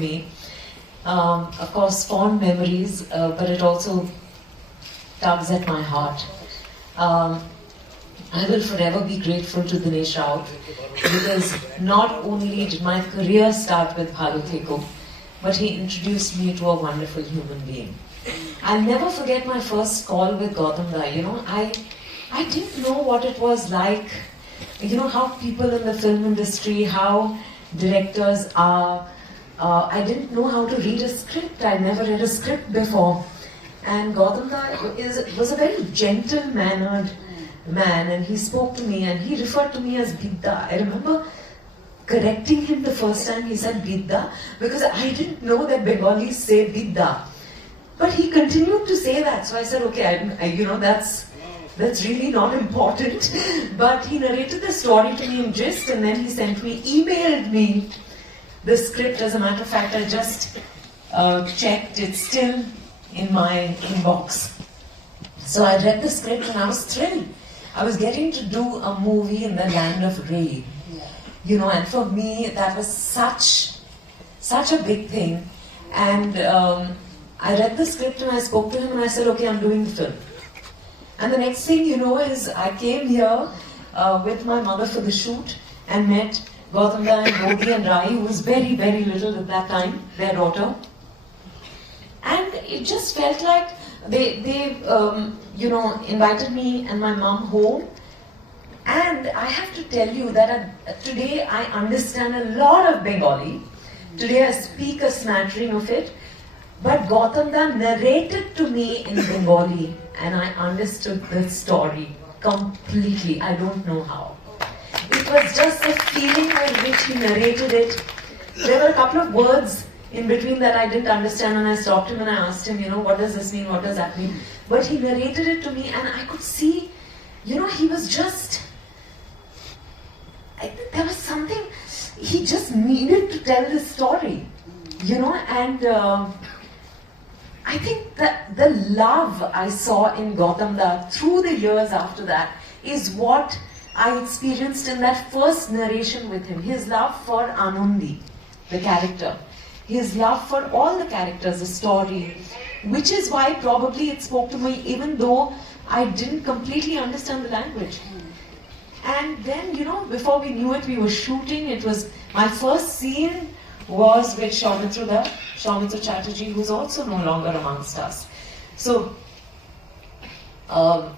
me. Of course, fond memories, but it also tugs at my heart. I will forever be grateful to Dinesh Raut because not only did my career start with Bhalo Theko, but he introduced me to a wonderful human being. I'll never forget my first call with Gautam Da. I didn't know what it was like, how people in the film industry, how directors are. I didn't know how to read a script. I'd never read a script before. And Gautam Da was a very gentle-mannered man, and he spoke to me and he referred to me as Bidda. I remember correcting him the first time he said Bidda because I didn't know that Bengalis say Bidda. But he continued to say that, so I said, okay, that's really not important. But he narrated the story to me in gist, and then he emailed me the script. As a matter of fact, I just checked, it's still in my inbox. So I read the script and I was thrilled. I was getting to do a movie in the land of rain. And for me that was such a big thing. And I read the script and I spoke to him and I said, okay, I'm doing the film. And the next thing is I came here with my mother for the shoot and met Gautam Da and Bodhi and Rai, who was very, very little at that time, their daughter. And it just felt like they invited me and my mom home. And I have to tell you that today I understand a lot of Bengali. Today I speak a smattering of it. But Gautam Da narrated to me in Bengali and I understood the story completely. I don't know how. It was just the feeling with which he narrated it. There were a couple of words in between that I didn't understand, and I stopped him and I asked him, what does this mean, what does that mean? But he narrated it to me and I could see, he was just, there was something, he just needed to tell this story, and I think that the love I saw in Gautam Da through the years after that is what I experienced in that first narration with him. His love for Anundi, the character. His love for all the characters, the story, which is why probably it spoke to me even though I didn't completely understand the language. And then, before we knew it, we were shooting. It was, my first scene was with Soumitra Chatterjee, who's also no longer amongst us. So, I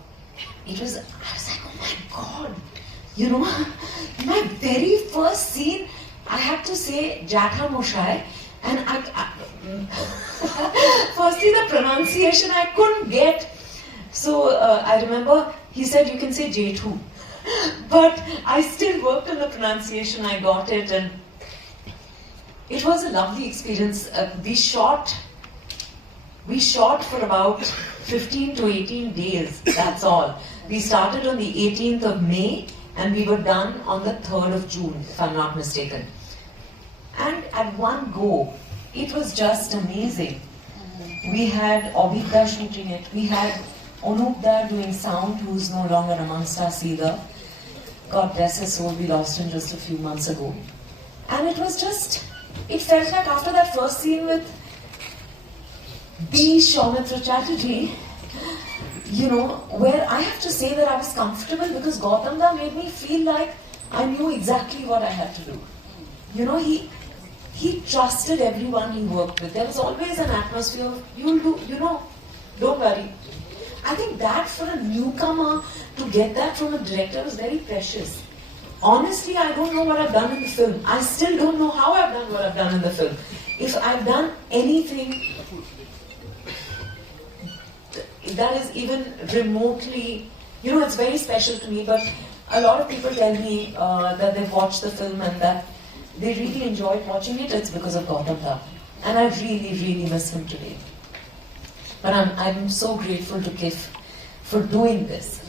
was like, oh my God, my very first scene, I had to say Jatha Moshai. And firstly, the pronunciation I couldn't get. So I remember he said, you can say Jethu. But I still worked on the pronunciation, I got it. And it was a lovely experience. We shot for about 15 to 18 days, that's all. We started on the 18th of May and we were done on the 3rd of June, if I'm not mistaken. And at one go, it was just amazing. We had Obhita shooting it. We had Anup Da doing sound, who's no longer amongst us either. God bless his soul, we lost him just a few months ago. And it was just, it felt like after that first scene with B. Soumitra Chatterjee, where I have to say that I was comfortable because Gautam Da made me feel like I knew exactly what I had to do. He trusted everyone he worked with. There was always an atmosphere of, you'll do, don't worry. I think that for a newcomer to get that from a director was very precious. Honestly, I don't know what I've done in the film. I still don't know how I've done what I've done in the film. If I've done anything that is even remotely, it's very special to me, but a lot of people tell me that they've watched the film and that they really enjoyed watching it. It's because of Gautam Da. And I really, really miss him today. But I'm so grateful to KIF for doing this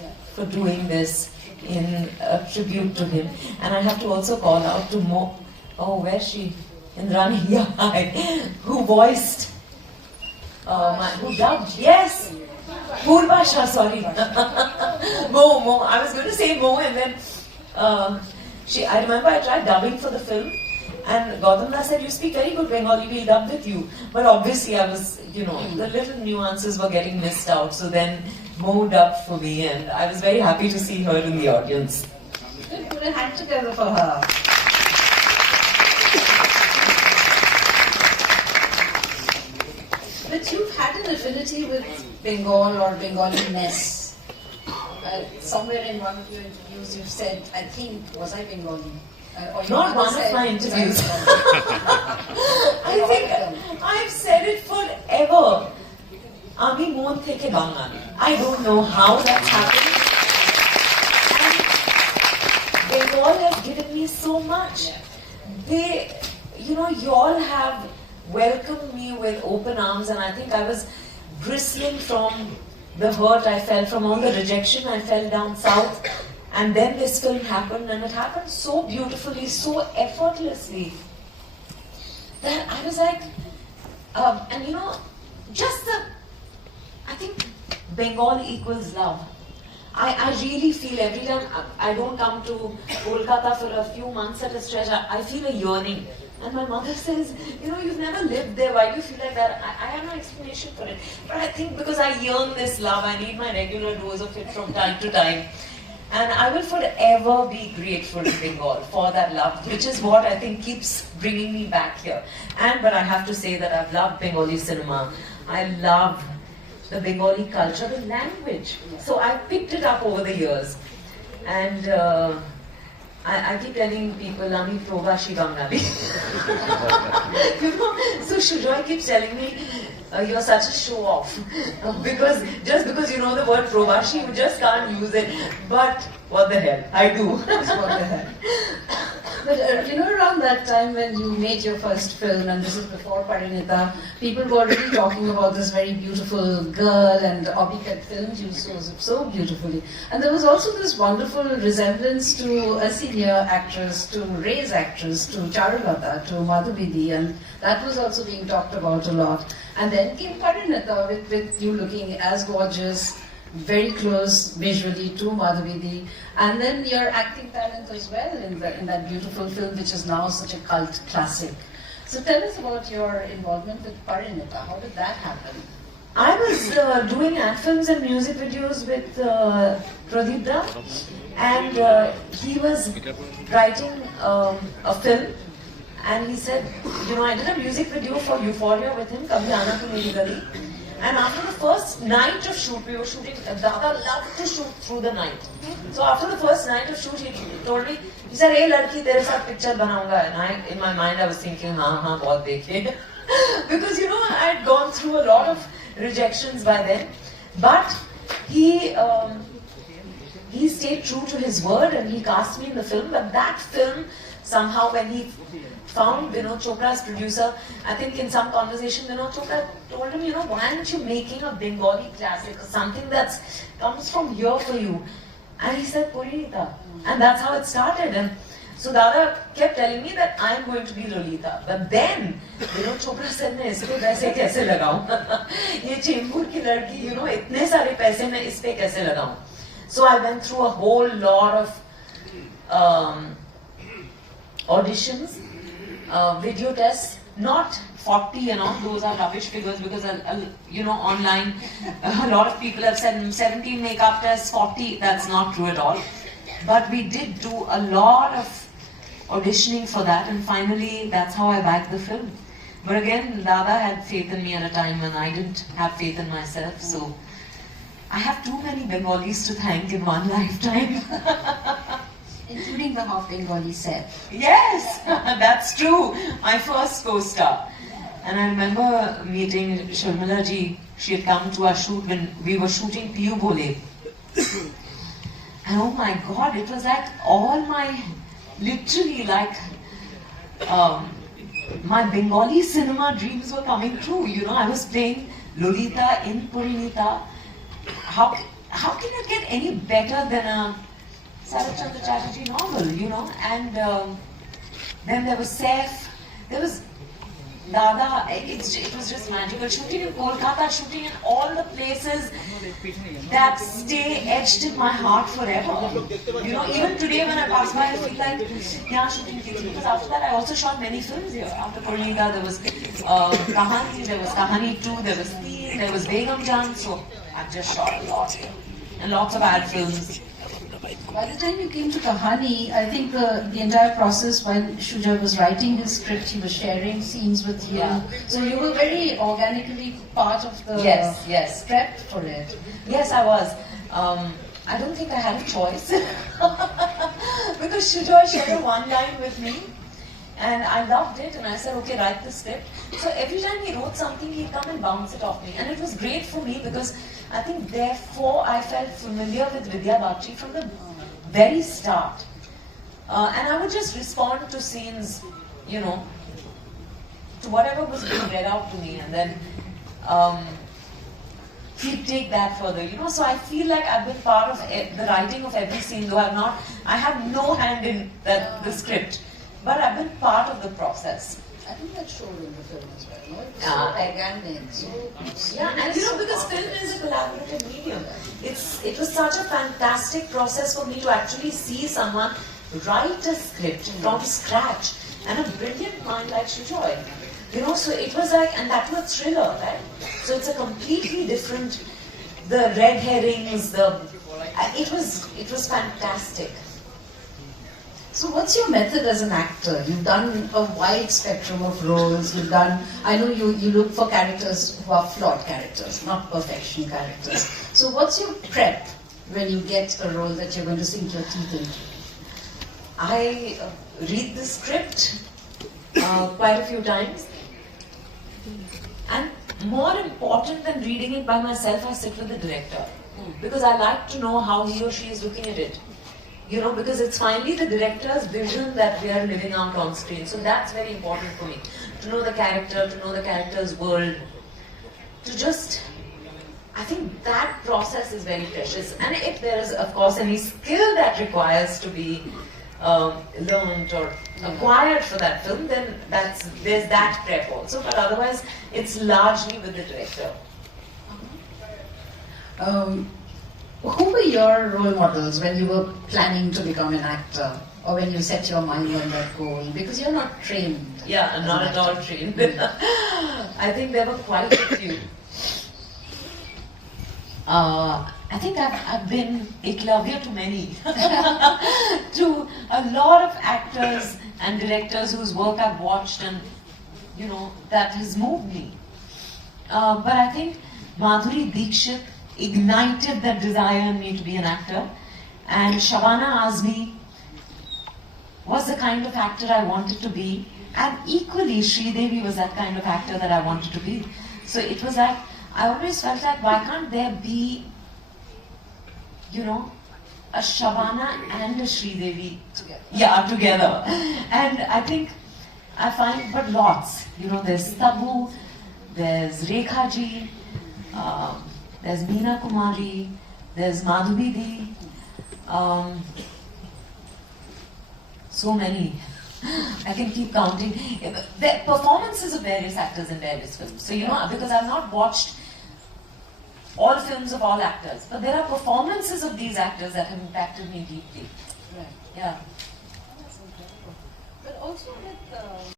in a tribute to him. And I have to also call out to Mo, where's she? Indrani, yeah, who voiced, who dubbed, yes, Purva Shah, sorry. Mo, I was going to say Mo and then I remember I tried dubbing for the film And Gautamda said, you speak very good Bengali, we'll dub with you. But obviously I was, the little nuances were getting missed out. So then Mo dubbed for me, and I was very happy to see her in the audience. Put a hand together for her. But you've had an affinity with Bengal or Bengali-ness. Somewhere in one of your interviews you said, I think, was I Bengali? Not one of my interviews. I think I've said it forever. Ami mon theke Banga. I don't know how that's happened. And Bengal has given me so much. They, you all have welcomed me with open arms, and I think I was bristling from the hurt I felt, from all the rejection I felt down south. And then this film happened, and it happened so beautifully, so effortlessly, that I was like, I think Bengal equals love. I really feel every time I don't come to Kolkata for a few months at a stretch, I feel a yearning. And my mother says, you've never lived there, why do you feel like that? I have no explanation for it. But I think because I yearn this love, I need my regular dose of it from time to time. And I will forever be grateful to Bengal for that love, which is what I think keeps bringing me back here. But I have to say that I've loved Bengali cinema. I love the Bengali culture, the language. So I've picked it up over the years. And I keep telling people, Ami Provashi Bengali. So Shujoy keeps telling me, you're such a show-off. Just because you know the word Provashi, you just can't use it. But what the hell, I do. What the hell. But around that time when you made your first film, and this is before Parinita, people were already talking about this very beautiful girl, and Obiket filmed you so beautifully. And there was also this wonderful resemblance to a senior actress, to Ray's actress, to Charulata, to Madhubidi, and that was also being talked about a lot. And then came Parinita with you looking as gorgeous, very close visually to Madhubidi, and then your acting talent as well in that beautiful film, which is now such a cult classic. So tell us about your involvement with Parinita. How did that happen? I was doing ad films and music videos with Pradeep Da, and he was writing a film, and he said, I did a music video for Euphoria with him, Kabhi Aana Tu Meri Gali. And after the first night of shoot, we were shooting, Dada loved to shoot through the night. So after the first night of shoot, he told me, he said, hey ladki, tere saath picture banaunga. And in my mind I was thinking, bahut dekhe. Because I had gone through a lot of rejections by then. But he stayed true to his word, and he cast me in the film. But that film, somehow when he found Vinod Chopra's producer, I think in some conversation Vinod Chopra told him, why aren't you making a Bengali classic or something that comes from here for you? And he said, Parinita. And that's how it started. And so Dada kept telling me that I'm going to be Lolita. But then Vinod Chopra said, मैं इसको पैसे कैसे लगाऊं? ये चेंबूर की लड़की, इतने सारे पैसे मैं इस पे कैसे लगाऊं? So I went through a whole lot of auditions, video tests, not 40 those are rubbish figures, because online a lot of people have said 17 makeup tests, 40, that's not true at all. But we did do a lot of auditioning for that, and finally that's how I backed the film. But again, Dada had faith in me at a time when I didn't have faith in myself, so I have too many Bengalis to thank in one lifetime. Including the half Bengali set. Yes, that's true. My first co-star. And I remember meeting Sharmila ji. She had come to our shoot when we were shooting Piyu Bole. And oh my God, it was like all my, literally like, my Bengali cinema dreams were coming true. I was playing Lolita in Parinita. How can it get any better than a Sarath Chandra Chatterjee novel, And then there was Saif. There was Dada, it was just magical. Shooting in Kolkata, shooting in all the places that stay etched in my heart forever. You know, even today when I pass by, I feel like, yeah, shooting things. Because after that, I also shot many films here. After Parnita, there was Kahani, there was Kahani 2, there was Teen, there was Begum Jaan. So I've just shot a lot here. And lots of ad films. By the time you came to Kahani, I think the entire process while Shuja was writing his script, he was sharing scenes with you. Yeah. So you were very organically part of the Yes. prep for it. Yes, I was. I don't think I had a choice. Because Shujoy shared a one line with me. And I loved it and I said, okay, write the script. So every time he wrote something, he'd come and bounce it off me. And it was great for me because I think therefore I felt familiar with Vidya Bakshi from the very start. And I would just respond to scenes, you know, to whatever was being read out to me. And then he'd take that further, you know. So I feel like I've been part of the writing of every scene, though I have no hand in the script. But I've been part of the process. I think that showed in the film as well. No? It was Yeah. so organic. So Yeah, and you know, because film is a collaborative medium. It was such a fantastic process for me to actually see someone write a script from scratch, and a brilliant mind like Shujoy. You know, so it was like, and that was thriller, right? So it's a completely different, the red herrings, it was fantastic. So what's your method as an actor? You've done a wide spectrum of roles. I know you look for characters who are flawed characters, not perfection characters. So what's your prep when you get a role that you're going to sink your teeth into? I read the script quite a few times. And more important than reading it by myself, I sit with the director. Because I like to know how he or she is looking at it. You know, because it's finally the director's vision that we are living out on screen. So that's very important for me. To know the character, to know the character's world. To just, I think that process is very precious. And if there is, of course, any skill that requires to be learned or acquired for that film, then there's that prep also. But otherwise, it's largely with the director. Who were your role models when you were planning to become an actor, or when you set your mind on that goal? Because you're not trained. Yeah, I'm not at all trained. I think there were quite a few. I think I've been eklavya to many. To a lot of actors and directors whose work I've watched, and you know, that has moved me. But I think Madhuri Dixit ignited that desire in me to be an actor, and Shabana Azmi was the kind of actor I wanted to be, and equally Sridevi was that kind of actor that I wanted to be. So it was like, I always felt like, why can't there be, you know, a Shabana and a Sridevi together? Yeah, together. And I think I find, but lots, you know, there's Tabu, there's Rekha ji, there's Meena Kumari, there's Madhuri Di, so many. I can keep counting. The performances of various actors in various films. So, you know, because I've not watched all films of all actors, but there are performances of these actors that have impacted me deeply. Right. Yeah. That's incredible. But also with